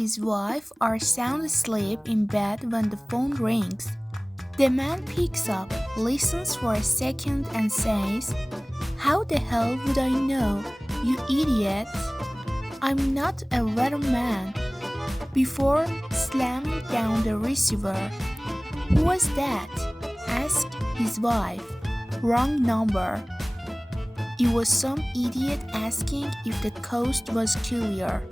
his wife are sound asleep in bed when the phone rings. The man picks up, listens for a second, and says, "How the hell would I know, you idiot? I'm not a weatherman," before slamming down the receiver. "Who was that?" asked his wife. "Wrong number." It was some idiot asking if the coast was clear.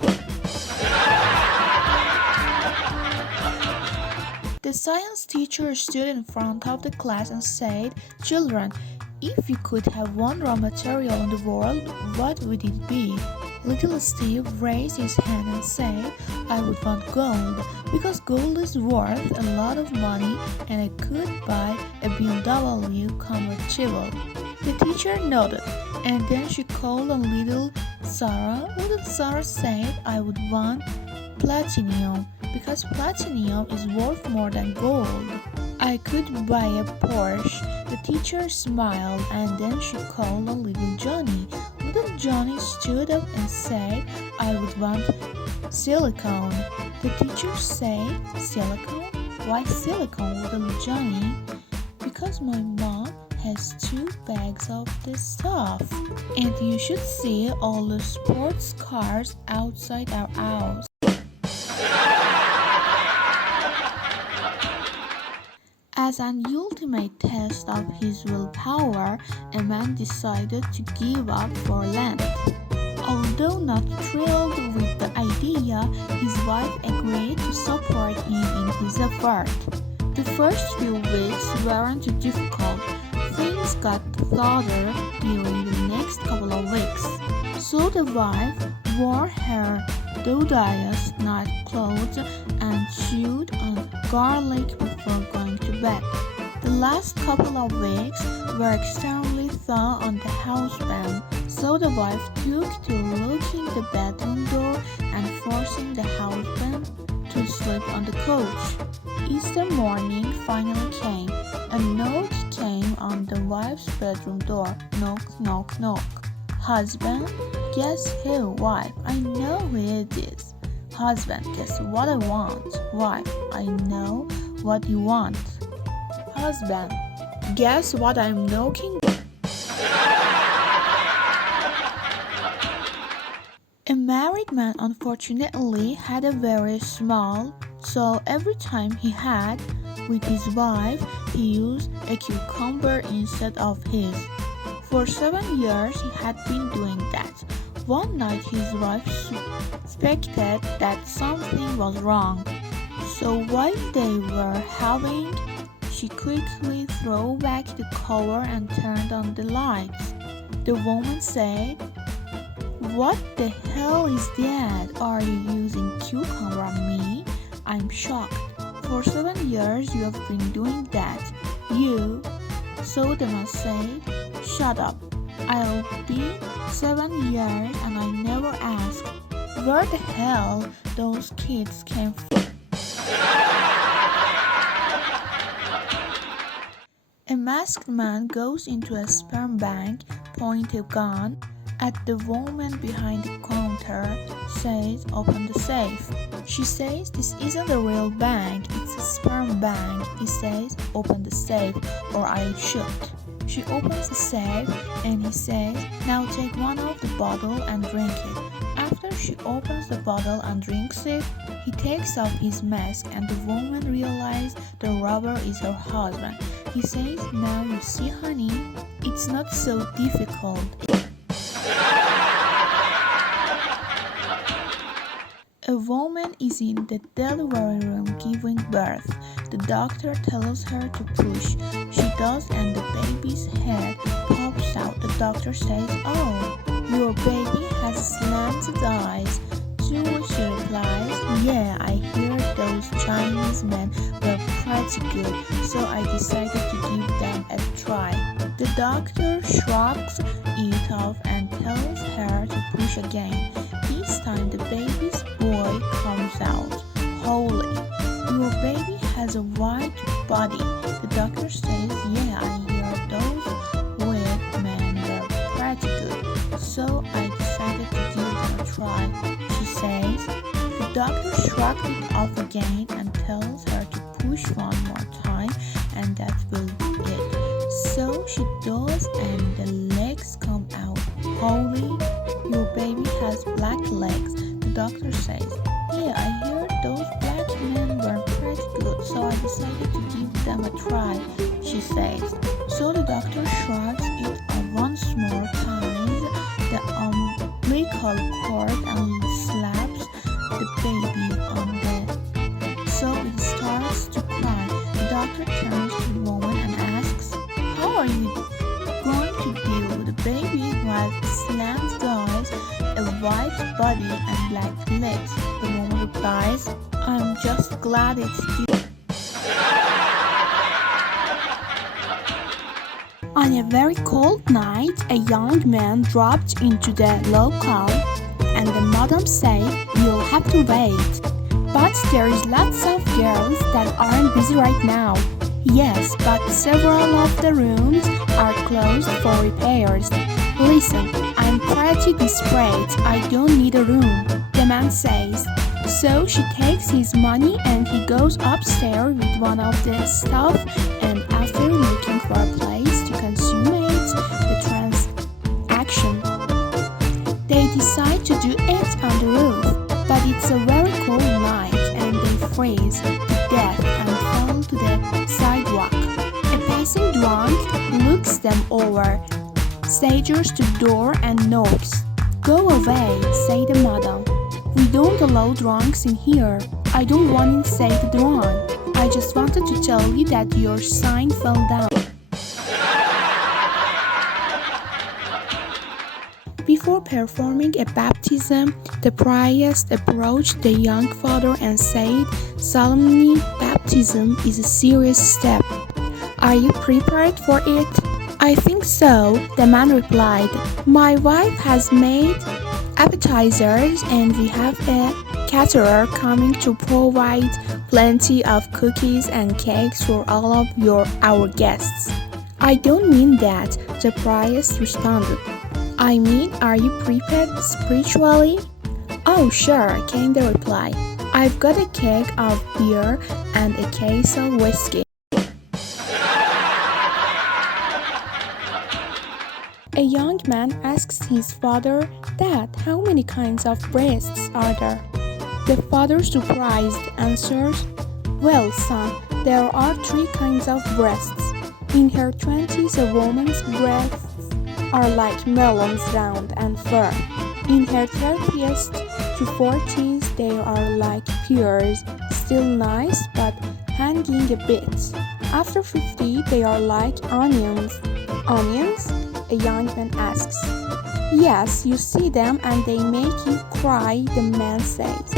The science teacher stood in front of the class and said, "Children, if you could have one raw material in the world, what would it be?" Little Steve raised his hand and said, "I would want gold, because gold is worth a lot of money and I could buy a BMW convertible." The teacher nodded, and then she called on little Sarah. Little Sarah said, "I would want platinum, because platinum is worth more than gold. I could buy a Porsche." The teacher smiled, and then she called on little Johnny. Little Johnny stood up and said, "I would want silicone." The teacher said, "Silicone? Why silicone, little Johnny?" "Because my mom has 2 bags of this stuff, and you should see all the sports cars outside our house." As an ultimate test of his willpower, a man decided to give up for Lent. Although not thrilled with the idea, his wife agreed to support him in his effort. The first few weeks weren't too difficult. Things got harder during the next couple of weeks. So the wife wore her Dodia's night clothes and chewed on garlic before going to bed. The last couple of weeks were extremely tough on the husband, so the wife took to locking the bedroom door and forcing the husband to sleep on the couch. Easter morning finally came. A note came on the wife's bedroom door. Knock, knock, knock. "Husband? Guess who? Wife? I know who it is." "Husband, guess what I want." "Wife, I know what you want." "Husband, guess what I'm knocking?" A married man unfortunately had a very small, so every time he had with his wife, he used a cucumber instead of his. For 7 years he had been doing that. One night his wife suspected that something was wrong. So while they were having, she quickly threw back the cover and turned on the lights. The woman said, "What the hell is that? Are you using cucumber on me?" "I'm shocked. For 7 years you have been doing that. You." So the man said, "Shut up. I'll be 7 years and I never asked where the hell those kids came from." A masked man goes into a sperm bank, points a gun at the woman behind the counter, says, "Open the safe." She says, "This isn't a real bank, it's a sperm bank." He says, "Open the safe or I'll shoot." She opens the safe and he says, "Now take one of the bottle and drink it." After she opens the bottle and drinks it, he takes off his mask and the woman realizes the robber is her husband. He says, "Now you see, honey, it's not so difficult." A woman is in the delivery room giving birth. The doctor tells her to push. She does and the baby's head pops out. The doctor says, "Oh, your baby has slanted eyes." To which she replies, "Yeah, I hear those Chinese men were pretty good, so I decided to give them a try." The doctor shrugs it off and tells her to push again. This time the baby's boy comes out. "Holy, your baby has a white body." The doctor says, "Yeah, I hear those weird men were pretty good, so I decided to give them a try." She says. The doctor shrugged it off again and tells her to push one more time and that will be it. So she does and the legs come out. Holy, your baby has black legs. The doctor says, yeah, I heard those black men were pretty good, so I decided to give them a try, she says. So the doctor shrugs it once more, ties the umbilical cord and slaps the baby on the so it starts to cry. The doctor turns to the woman and asks, how are you going to deal with a baby who has slant eyes, a white body and black legs? The woman replies, I'm just glad it's you. On a very cold night, a young man dropped into the local and the madam said, you'll have to wait. But there is lots of girls that aren't busy right now. Yes, but several of the rooms are closed for repairs. Listen, I'm pretty desperate. I don't need a room, the man says. So she takes his money and he goes upstairs with one of the staff and after looking for a place to consummate the transaction, they decide to do it on the roof. But it's a very cold night and they freeze to death and fall to the sidewalk. A passing drunk looks them over, staggers to the door and knocks. Go away, say the madam. We don't allow drunks in here. I don't want to say the drunk. I just wanted to tell you that your sign fell down. Before performing a baptism, the priest approached the young father and said, solemnly, baptism is a serious step. Are you prepared for it? I think so, the man replied. My wife has made appetizers and we have a caterer coming to provide plenty of cookies and cakes for all of our guests. I don't mean that, the priest responded. I mean, are you prepared spiritually? Oh, sure, came the reply. I've got a keg of beer and a case of whiskey. A young man asks his father, Dad, how many kinds of breasts are there? The father, surprised, answers, well, son, there are 3 kinds of breasts. In her 20s, a woman's breasts are like melons, round and firm. In her 30s to 40s, they are like pears, still nice but hanging a bit. After 50, they are like onions. Onions? A young man asks. Yes, you see them and they make you cry, the man says.